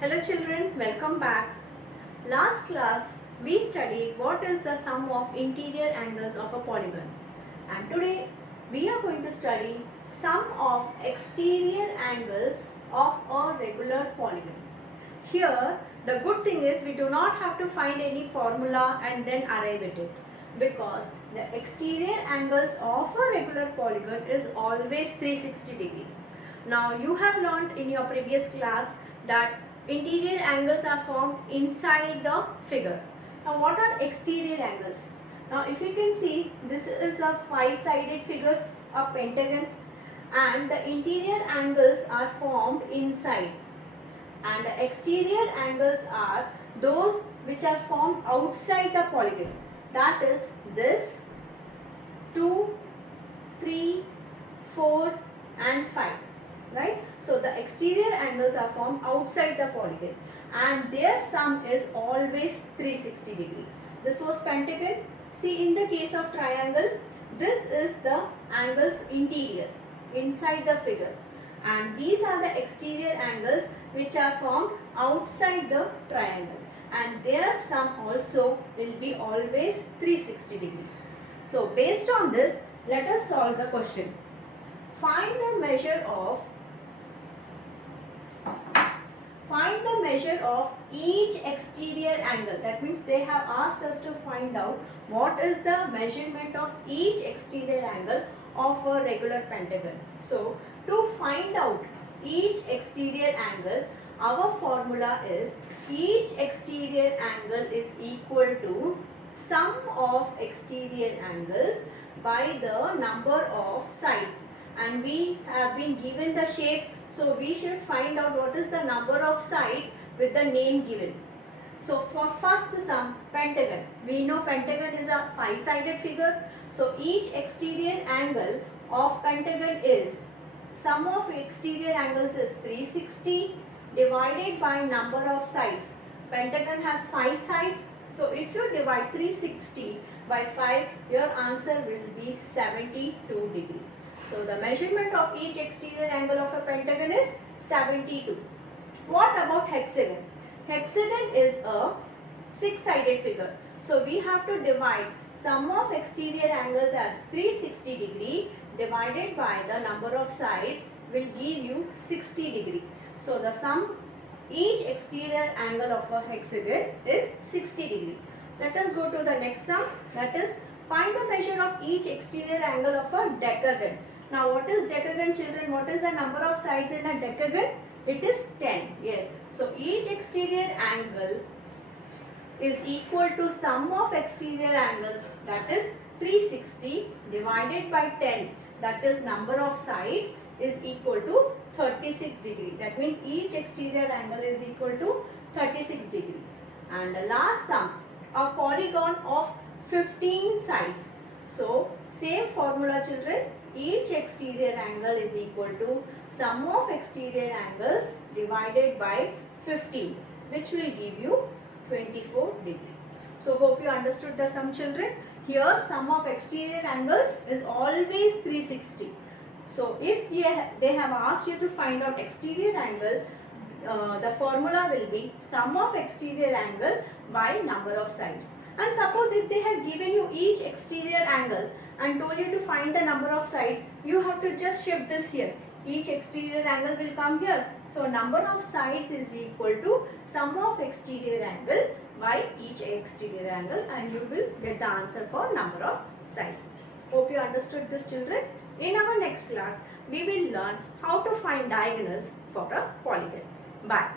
Hello children, welcome back. Last class we studied what is the sum of interior angles of a polygon, and today we are going to study sum of exterior angles of a regular polygon. Here the good thing is we do not have to find any formula and then arrive at it, because the exterior angles of a regular polygon is always 360 degree. Now you have learnt in your previous class that interior angles are formed inside the figure. Now what are exterior angles? Now if you can see, this is a five-sided figure, a pentagon, and the interior angles are formed inside, and the exterior angles are those which are formed outside the polygon. That is this 2, 3, 4 and 5. Right? So the exterior angles are formed outside the polygon and their sum is always 360 degree. This was pentagon. See, in the case of triangle, this is the angles interior inside the figure, and these are the exterior angles which are formed outside the triangle, and their sum also will be always 360 degree. So based on this, let us solve the question. Find the measure of each exterior angle. That means they have asked us to find out what is the measurement of each exterior angle of a regular pentagon. So to find out each exterior angle, our formula is each exterior angle is equal to sum of exterior angles by the number of sides, and we have been given the shape, so we should find out what is the number of sides with the name given. So for first sum, pentagon, we know pentagon is a five-sided figure, so each exterior angle of pentagon is sum of exterior angles is 360 divided by number of sides. Pentagon has 5 sides, so if you divide 360 by 5, your answer will be 72 degree. So the measurement of each exterior angle of a pentagon is 72. What about hexagon? Hexagon is a 6-sided figure. So we have to divide sum of exterior angles as 360 degree divided by the number of sides will give you 60 degree. So the sum each exterior angle of a hexagon is 60 degree. Let us go to the next sum, that is find the measure of each exterior angle of a decagon. Now what is decagon, children? What is the number of sides in a decagon? It is 10. Yes. So each exterior angle is equal to sum of exterior angles, that is 360 divided by 10, that is number of sides, is equal to 36 degree. That means each exterior angle is equal to 36 degree. And the last sum, a polygon of 15 sides. So same formula, children. Each exterior angle is equal to sum of exterior angles divided by 15, which will give you 24 degree. So hope you understood the sum, children. Here sum of exterior angles is always 360. So if they have asked you to find out exterior angle, the formula will be sum of exterior angle by number of sides. And suppose if they have given you each exterior angle and told you to find the number of sides, you have to just shift this here. Each exterior angle will come here. So number of sides is equal to sum of exterior angle by each exterior angle, and you will get the answer for number of sides. Hope you understood this, children. In our next class, we will learn how to find diagonals for a polygon. Bye.